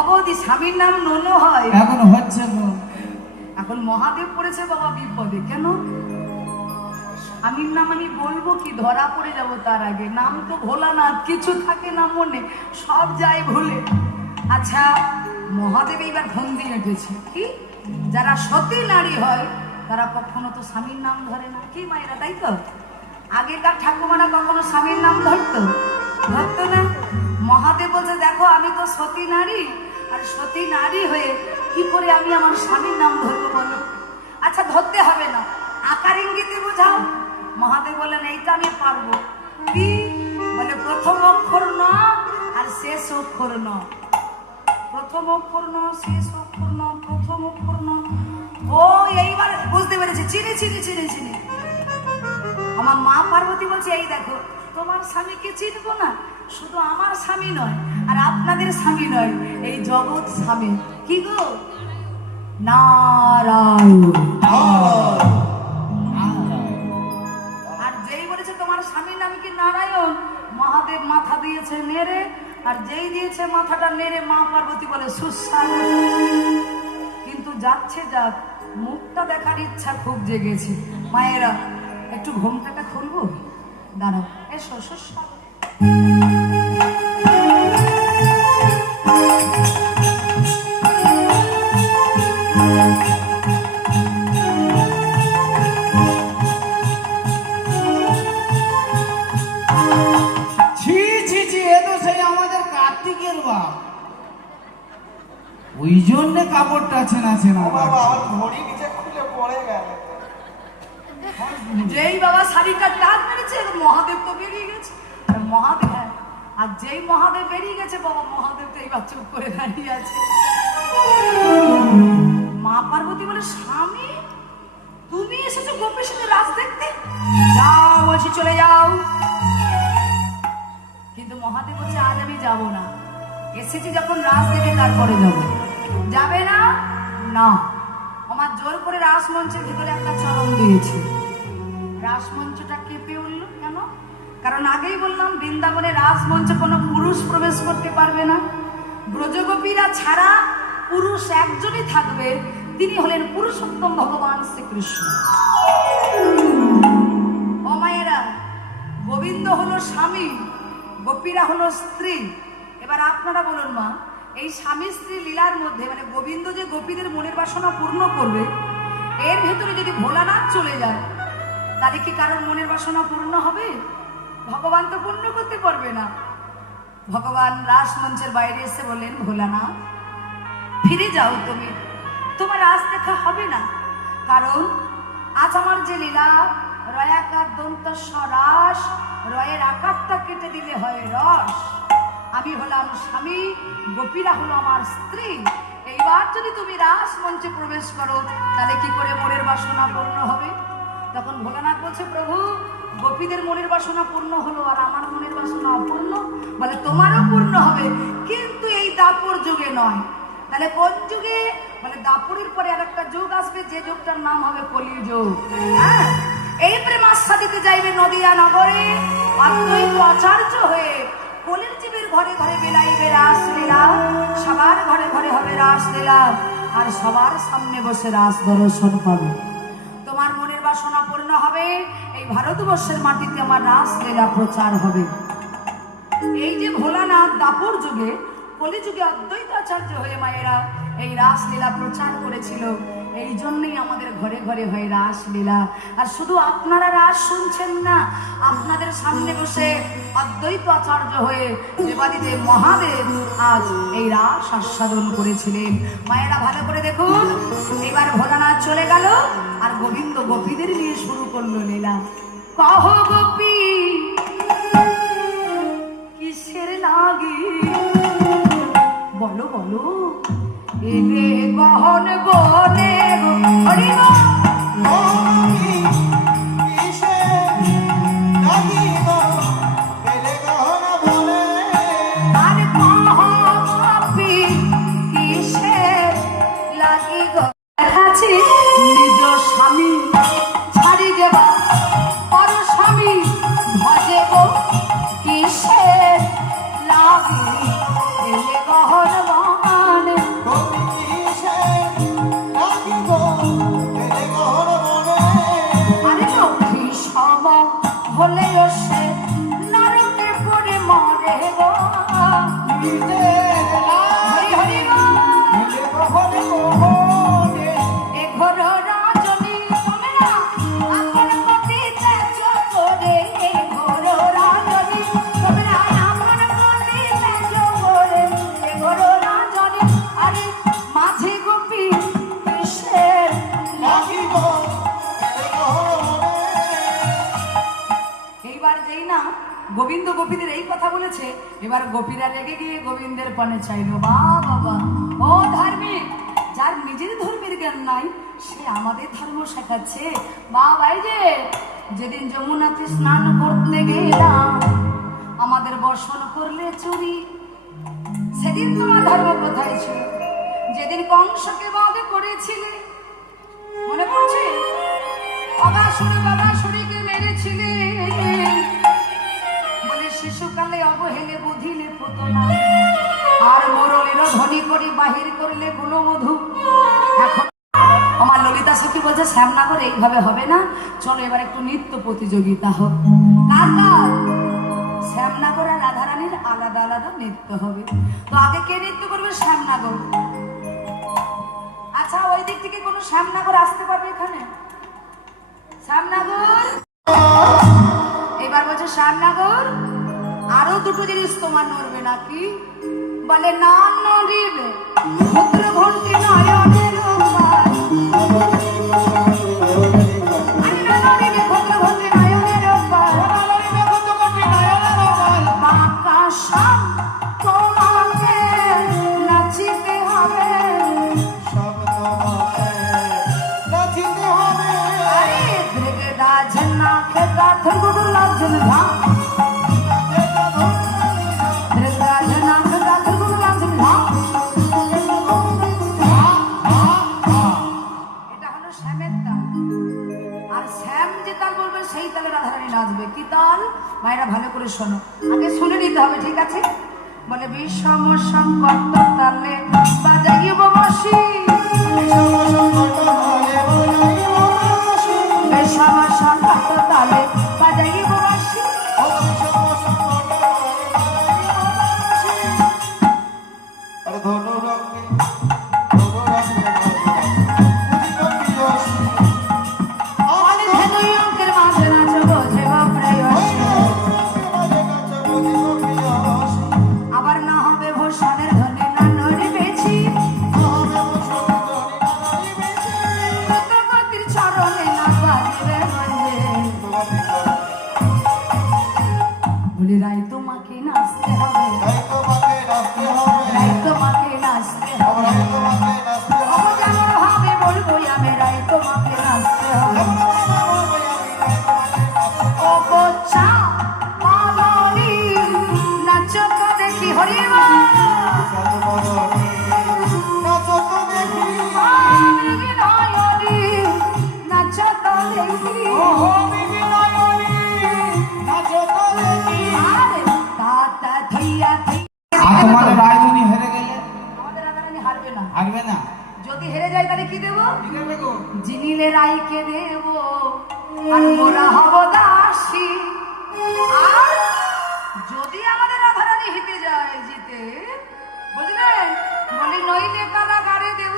অবধি স্বামীর নাম ননো হয় এখনো হচ্ছে গো। এখন মহাদেব পড়েছে বাবা বিপদে। কেন? স্বামীর নাম আমি বলবো কি, ধরা পড়ে যাব তার আগে। নাম তো ভোলানাথ, কিছু থাকে না মনে, সব যায় ভুলে। আচ্ছা, মহাদেব এইবার ফন্দি এঁটেছে কি, যারা সতী নারী হয় তারা কখনো তো স্বামীর নাম ধরে না, কি মায়েরা, তাই তো? আগেকার ঠাকুমারা কখনো স্বামীর নাম ধরতো না। মহাদেব বলছে দেখো আমি তো সতী নারী, আর সতী নারী হয়ে কি করে আমি আমার স্বামীর নাম ধরবো বলো? আচ্ছা ধরতে হবে না, আকার ইঙ্গিতে বোঝাও। মহাদেব বললেন এইটা আমি পারবো। কি বলে? প্রথম অক্ষর ন আর শেষ অক্ষর ন। প্রথম অক্ষর ন, শেষ অক্ষর ন, প্রথম অক্ষর ন। ও এইবার বুঝতে পেরেছি, চিনি। আমার মা পার্বতী বলছে এই দেখো তোমার স্বামীকে চিনবো না, শুধু আমার স্বামী নয় আর আপনাদের স্বামী নয়, এই জগৎ স্বামী। কি গো? নারায়ণ। আর যেই বলেছে তোমার স্বামীর নাম কি নারায়ণ, মহাদেব মাথা দিয়েছে নেড়ে, আর যেই দিয়েছে মাথাটা নেড়ে মা পার্বতী বলে সুস্বাদু। কিন্তু যাচ্ছে যাক, মুখটা দেখার ইচ্ছা খুব জেগেছে। মায়েরা একটু ঘুমটাটা খুলবো? দাঁড়াও, এসো সুস্বাদু। ওই জন্য কাপড়টা চেনা যেই বাবা শাড়িটা টান মেরেছে মহাদেব তো বেরিয়ে গেছে। আর মহাদেব, আর যেই মহাদেব বেরিয়ে গেছে বাবা, মহাদেব তো এইবার চুপ করে দাঁড়িয়ে আছে। মা পার্বতী বলে স্বামী তুমি এসেছো গোপের সাথে রাজ দেখতে? যাও বলছি, চলে যাও। কিন্তু মহাদেব বলছে আজ আমি যাব না, এসেছি যখন রাজ দেখে তারপরে যাব। যাবে না? না। আমার জোর করে রাসমঞ্চের ভিতরে একটা চরণ দিয়েছে। রাসমঞ্চটা কেঁপে উঠল। কেন? কারণ আগেই বললাম বৃন্দাবনে রাসমঞ্চে কোনো পুরুষ প্রবেশ করতে পারবে না। ব্রজগোপীরা ছাড়া পুরুষ একজনই থাকবে, তিনি হলেন পুরুষোত্তম ভগবান শ্রীকৃষ্ণ। ও মায়েরা, গোবিন্দ হলো স্বামী, গোপীরা হলো স্ত্রী। এবার আপনারা বলুন মা, এই স্বামী স্ত্রী লীলার মধ্যে মানে গোবিন্দ যে গোপীদের মনের বাসনা পূর্ণ করবে, এর ভেতরে যদি ভোলানাথ চলে যায় তাহলে কি কারোর মনের বাসনা পূর্ণ হবে? ভগবান তো পূর্ণ করতে পারবে না। ভগবান রাসমঞ্চের বাইরে এসে বললেন ভোলানাথ ফিরে যাও, তুমি তোমার রাস দেখা হবে না। কারণ আজ আমার যে লীলা, রয়াকার দন্ত সরাস, রয়ের আকারটা কেটে দিলে হয় রস। আমি হলাম স্বামী, গোপীরা হলো আমার স্ত্রী। এইবার যদি তুমি রাস মঞ্চে প্রবেশ করো তাহলে কি করে মনের বাসনা পূর্ণ হবে? তখন ভোলানাথ বলছে প্রভু গোপীদের মনের বাসনা পূর্ণ হলো আর আমার মনের বাসনা অপূর্ণ। বলে তোমারও পূর্ণ হবে, কিন্তু এই দাপর যুগে নয়। তাহলে কোন যুগে? বলে দাপরের পরে আর একটা যুগ আসবে, যে যুগটার নাম হবে কলিযুগ। হ্যাঁ, এই প্রেমাস্বাদিতে যাইবে নদিয়া নগরে, অদ্বৈত আচার্য হয়ে কোলের জীবের ঘরে ঘরে বেলাইবে রাসলীলা। সবার ঘরে ঘরে হবে রাসলীলা, আর সবার সামনে বসে রাস দর্শন পাবে। তোমার মনের বাসনা পূর্ণ হবে, এই ভারতবর্ষের মাটিতে আমার রাসলীলা প্রচার হবে। এই যে ভোলানাথ দাপর যুগে, কলিযুগে অদ্বৈত আচার্য হয়ে মায়েরা এই রাসলীলা প্রচার করেছিল। এই জন্যই আমাদের ঘরে ঘরে হয় রাসলীলা। আর শুধু আপনারা রাস শুনছেন না, আপনাদের সামনে বসে অদ্বৈত আচার্য হয়ে দেবাদিদেব মহাদেব আজ এই রাস আস্বাদন করেছিলেন। মায়েরা ভালো করে দেখুন, এবার ভোলানাথ চলে গেল আর গোবিন্দ গোপীদের নিয়ে শুরু করলো লীলা। কহ গোপী কিসের লাগি, বলো বলো, এলে গহন বনে হরি আর কহি কিসের লাগি গেছি নিজ স্বামী ছাড়ি দেবা পর স্বামী ভজে গো কিসের লাগি এলে গহন বনে। হরি হরি বল। এ ঘোর রজনী তোমরা আপন গতি ত্যাজ করে, এ ঘোর রজনী তোমরা আপন গতি ত্যাজ করে, এ ঘোর রজনী আরে মাঝে গোপী কিসের এইবার যেই না গোবিন্দ গোপীদের এই কথা বলেছে, এবার গোপীরা রেগে গিয়ে গোবিন্দের পানে চাইলো। বাবা ও ধার্মিক, যার নিজের ধর্মের জ্ঞান নাই সে আমাদের ধর্ম শেখাচ্ছে। বাবা এই যে যেদিন যমুনাতে স্নান করতে গেলাম আমাদের বর্ষণ করলে চুরি, সেদিন তোমার ধর্ম কোথায় ছিল? যেদিন কংসকে বধ করেছিলে মনে পড়ছে? বাবাসুরীকে মেরেছিলে বলে শিশুকালে অবহেলে বুঝিলে পুতনা, আর মোরলের ধ্বনি করে বাহির করলে গুণমধু। এখন আমার ললিতা সখী বলছে শ্যামনগর এইভাবে হবে না, চলো এবার একটু নৃত্য প্রতিযোগিতা হোক। কার কার? শ্যামনগর আর রাধারানীর আলাদা আলাদা নৃত্য হবে। তো আগে কে নৃত্য করবে? শ্যামনগর। আচ্ছা ওই দিক থেকে কোনো শ্যামনগর আসতে পারবে এখানে? শ্যামনগর এবার বলছে শ্যামনগর আরো দুটো জিনিস তোমার নড়বে নাকি? বলে না নড়িবে পুত্র ঘন্টি নয়নের উপর, আরে না নড়িবে পুত্র ঘন্টি নয়নের উপর, বাঁকা শাম তোমাকে নাচিতে হবে, আরে ধৃগদা ঝন্না খেদা ধুরগুদুর লাজন ভা, ধৃগদা ঝন্না খেদা ধুরগুদুর লাজন ভা। এটা হলো শ্যামের তাল, আর শ্যাম যে তাল বলবে সেই তালে রাধারানী নাচবে। কি তাল ভাইরা ভালো করে শোনো, আগে শুনে নিতে হবে, ঠিক আছে? বলে বিষম সংকট তালে বাজাইব বসি, বিষম সংকট তালে বাজাইব বসি, বলে ধনুই অঙ্কের মাঝে নাচ বোঝে প্রেয়সী, আবার না হবে ভূষণের ধনে না নড়িবেছি, ভগবতীর চরণে না বাজিবে গঞ্জে, বলি রাই তোমাকে নাচতে হবে, রাই তোমাকে নাচতে হবে, ও যেমন ভাবে বলবো আমি রাই তোমাকে নাচতে হবে, ও বচ্চা মালনী নাচ তো দেখি হরিবা, নাচ তো দেখি, আরে তাতা থইয়া আর তোমাদের রায়ধনী হেরে গেলে আমাদের রাধারানী হারবে না। হারবে না? যদি হেরে যায় তাহলে কি দেবো? কি দেবে গো? জিনিলে রাইকে দেব আর মোরা হব দাসী। আর যদি আমাদের রাধারানী হিতে যায় জিতে, বুঝলেন? বলি নইলে কারাগারে দেব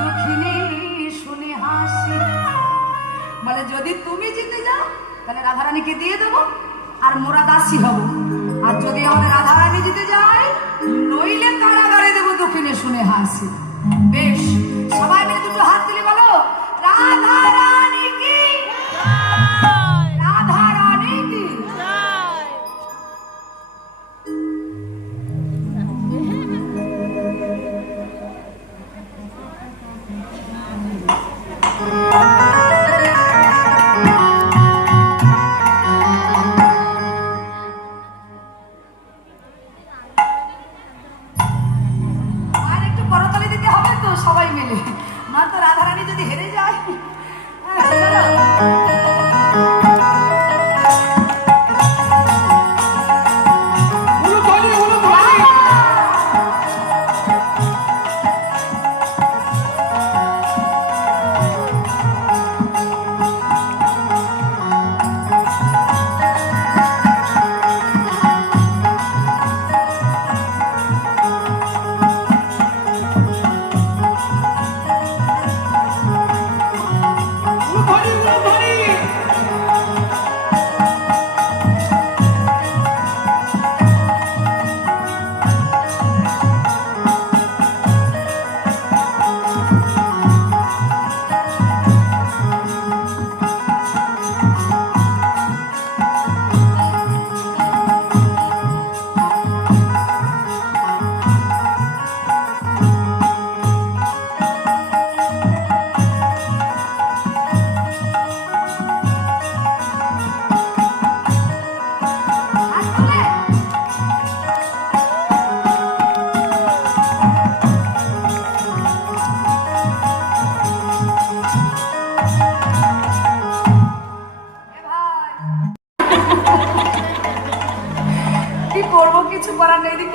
দক্ষিণী শুনে হাসি। বলে যদি তুমি জিতে যাও তাহলে রাধারানীকে দিয়ে দেবো আর মোরা দাসী হব, আর যদি আমাদের রাধারানী জিতে যায় নইলে কারাগারে দেবো দক্ষিণে শুনে হাসি। বেশ, সবাই মিলে দুটো হাত তুলে বলো রাধারানী কি, রাধারানী কি। আর একটু করতালি দিতে হবে তো সবাই মিলে।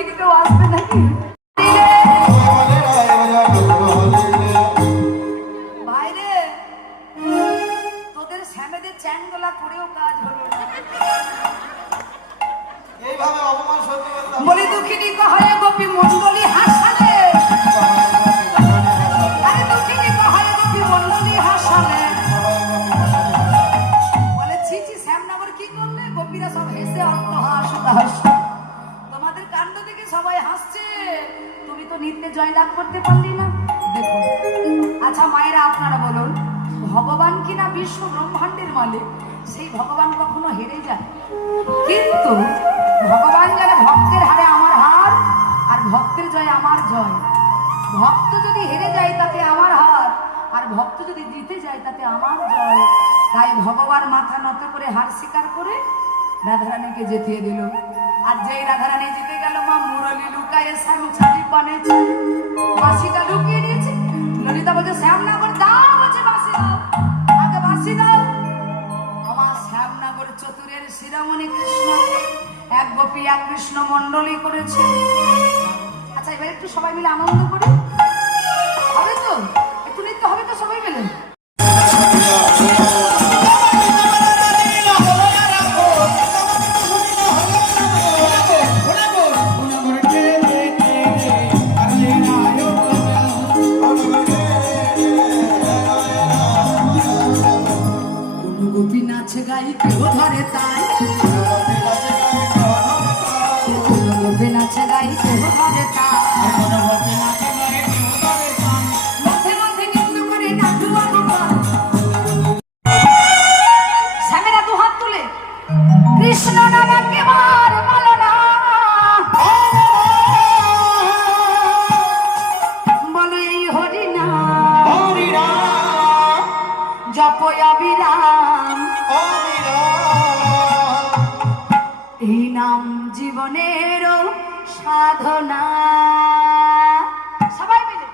থেকে কেউ আসবে নাকি? বাইরে তোদের শ্যামেদের চ্যাংদোলা করেও কাজ হলো না। এইভাবে অপমান সহ্য করতে হবে। বলি দুঃখিনী কহায় গোপী মণ্ডলী হাসালে, আরে দুঃখিনী কহায় গোপী মণ্ডলী হাসালে। বলে ছি ছি শ্যামনগর কি করলে? গোপীরা সব হেসে অট্টহাস উল্লাস। তোমাদের কাণ্ড দেখে সবাই হাসছে, তুমি তো নিত্যে জয়লাভ করতে পারলি না। দেখো আচ্ছা মায়েরা আপনারা বলুন, ভগবান কিনা বিশ্ব ব্রহ্মাণ্ডের মালিক, সেই ভগবান কখনো হেরে যায়? কিন্তু ভগবান জানে ভক্তের হারে আমার হার, আর ভক্তের জয় আমার জয়। ভক্ত যদি হেরে যায় তাতে আমার হার, আর ভক্ত যদি জিতে যায় তাতে আমার জয়। তাই ভগবান মাথা নত করে হার স্বীকার করে রাধারানীকে জিতিয়ে দিল। আর যেই রাধারানী জিতে গেল, মা মুরলি লুকায়ে শ্যাম ছাড়ি বানিয়েছে, বাঁশিটা লুকিয়ে দিয়েছে। ললিতা বলছে শ্যামনগর দাও, বলছে বাঁশি দাও, আগে বাঁশি দাও। আমার শ্যামনগর চতুরের শিরোমণি কৃষ্ণ এক গোপী এক কৃষ্ণ মণ্ডলী করেছে। আচ্ছা এবার একটু সবাই মিলে আনন্দ করি, হবে তো? একটু নৃত্য হবে তো সবাই মিলে? গোপী নাচে গাই কেউ ধরে তাই, গোপী নাচে গাই কেউ ধরে তাই, মধ্যে মধ্যে নৃত্য করে নাচুয়া গোপাল। শ্যামেরা দু হাত তুলে কৃষ্ণ নামাকে মার বলো না, বলো এই হরি নাম জপ অবিরাম, এই নাম জীবনের সাধনা। সবাই মিলে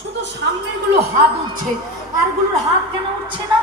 শুধু সামনের গুলো হাত উঠছে, আর গুলোর হাত কেন উঠছে না?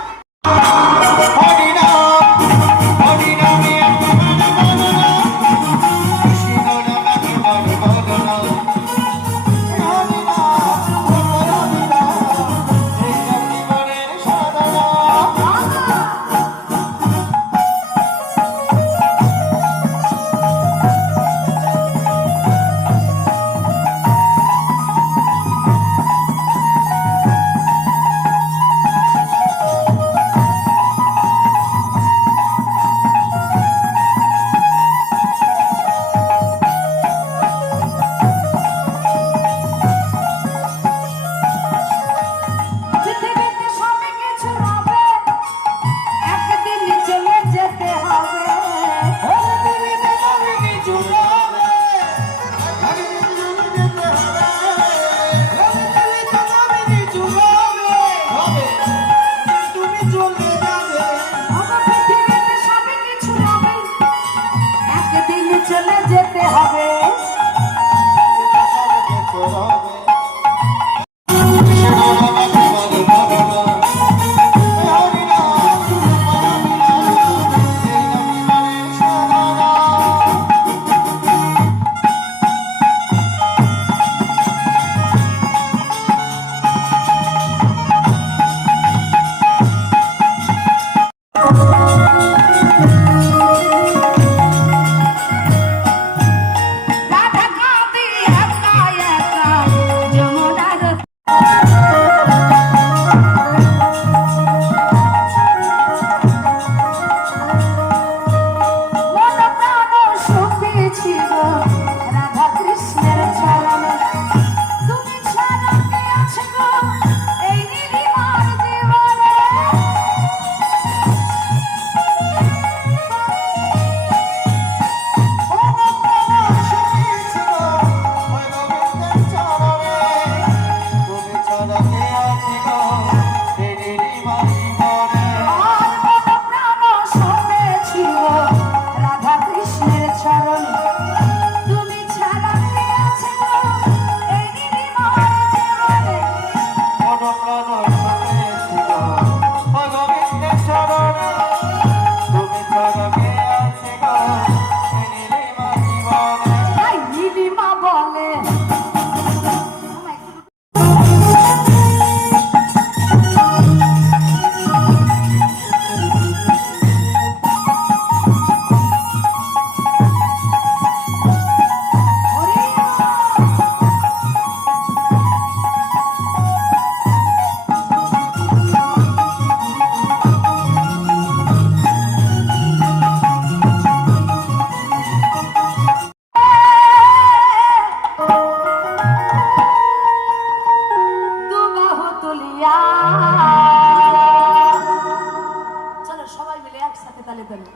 জীবন শুনেছিল ও গোবিন্দের চরণে তুমি চরণে আছে গো নীলিমা জীবনে তাই নীলিমা বলে চলো সবাই মিলে একসাথে তালে তালে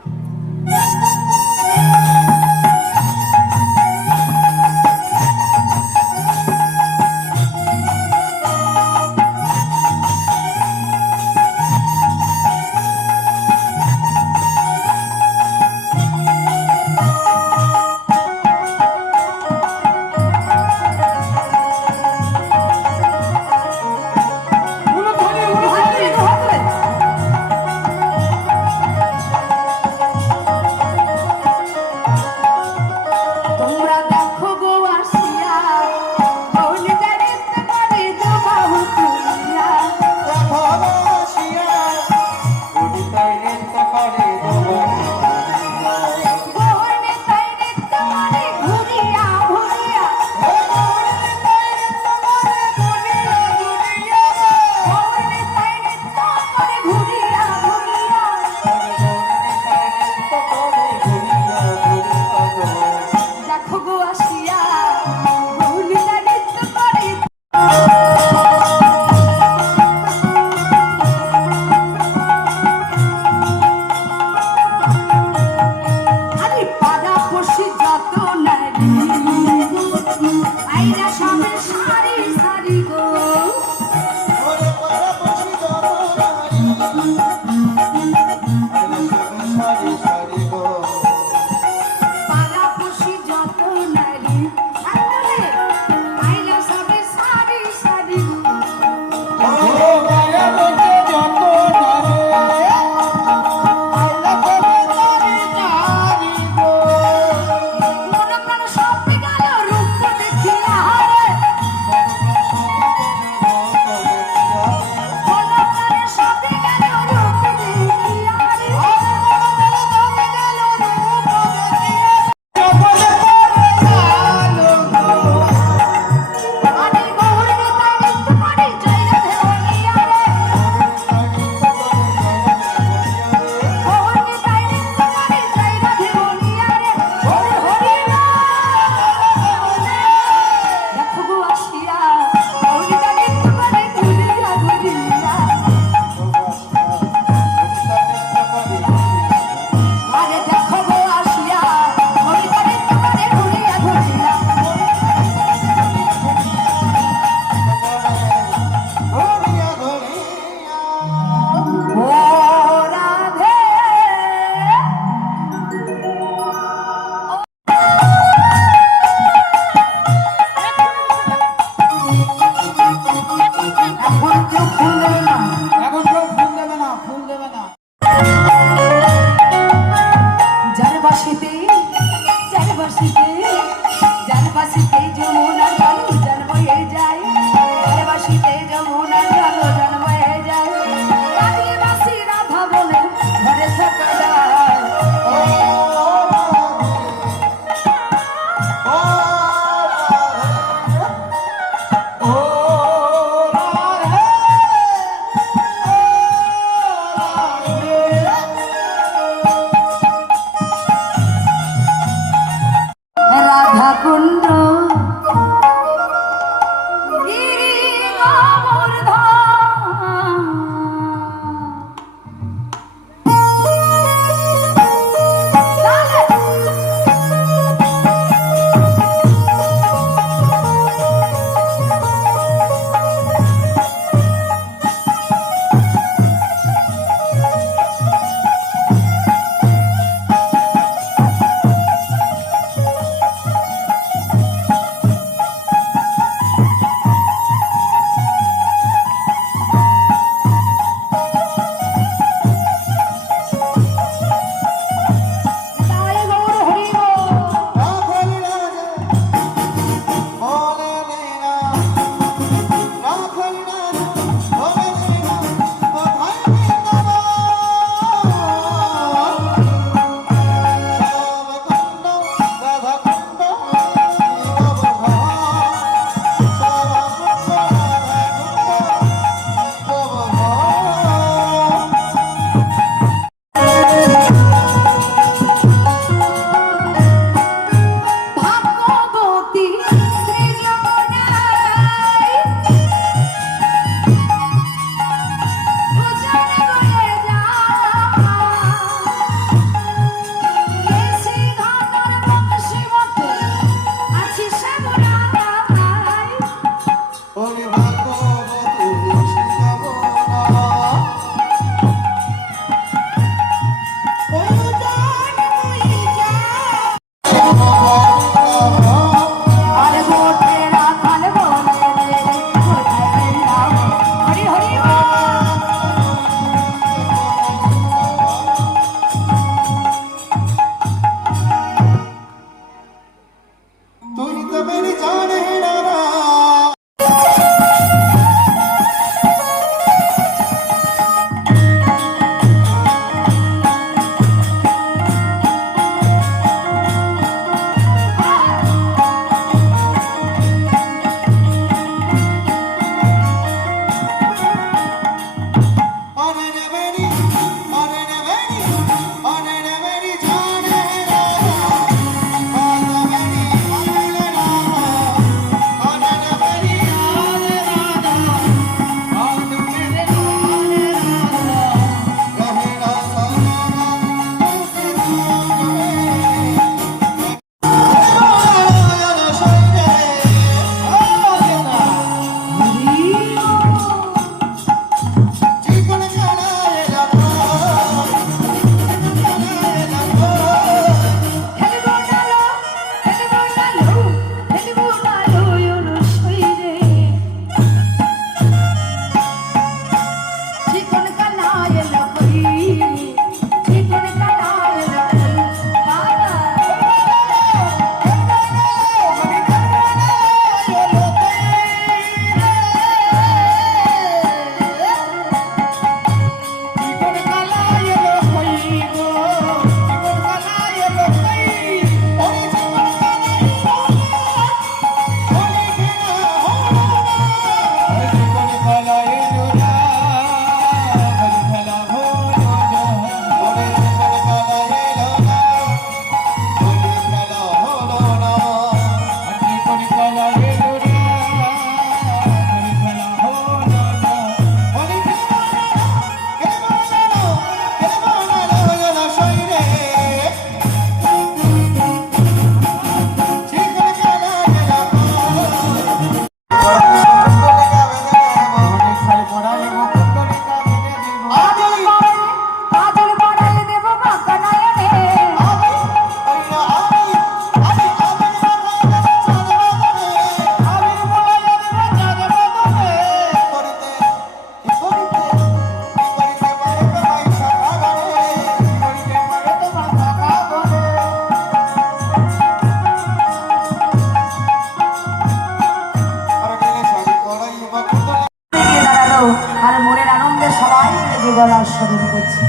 গলা আস্বাদন করছি।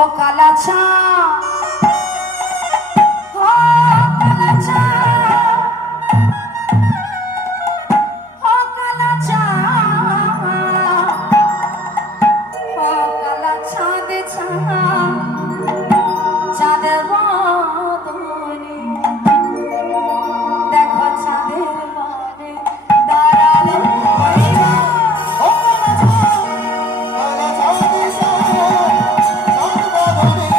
ও কালাচা ও কালাচা ও কালাচা ও কালাচা দে ছা চাঁদ বদনে দেখো চাঁদের বনে দাঁড়ালো ও কালাচা কালাচা দিশা চাঁদ বদনে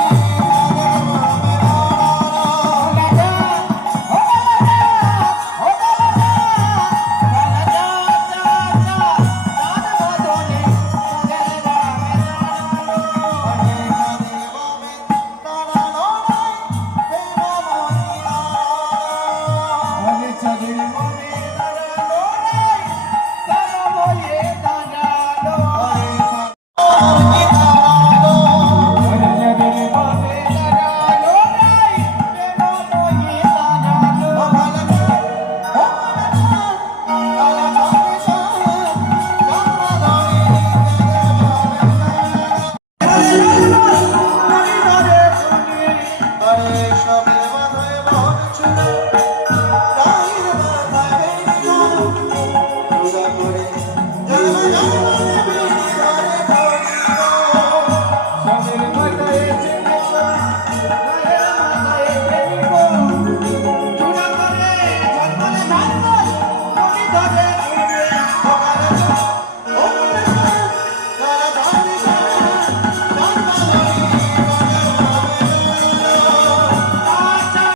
ধরে